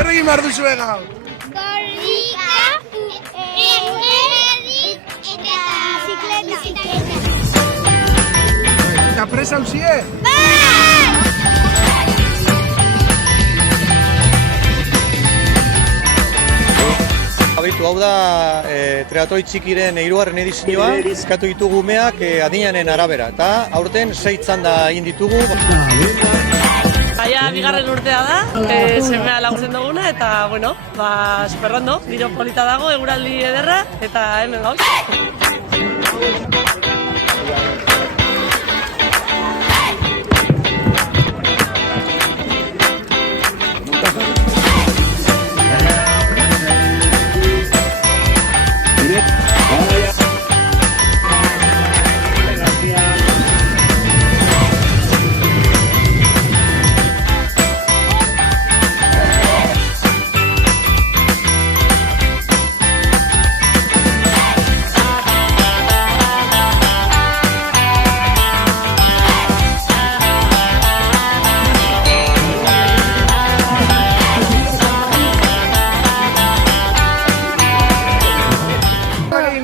Zer egin behar duzue gaur? Gorrika, eta bizikleta. Eta presa hauzie? Abitu, hau da triatloi txikiren 3. edizioa, eskatu ditugu umeak adinanen arabera, eta aurten 6 txanda egin ditugu. Baina bigarren urtea da, semea lagutzen duguna, eta, bueno, superrondo, giro polita dago, eguraldi ederra, eta hemen gauz.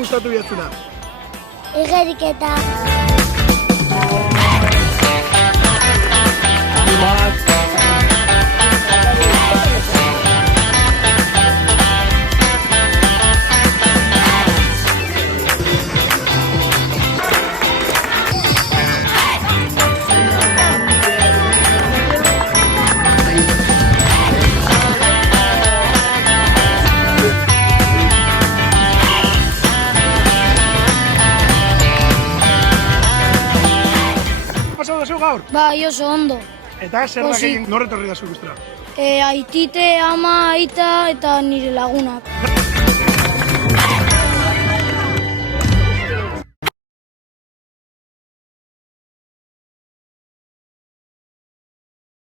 Gustatu bihatzuna? Igeriketa. Pasau da zeu gaur? Bai, oso ondo. Eta zer da egin norretorri da zu guztura? Aitite, ama, aita eta nire lagunak.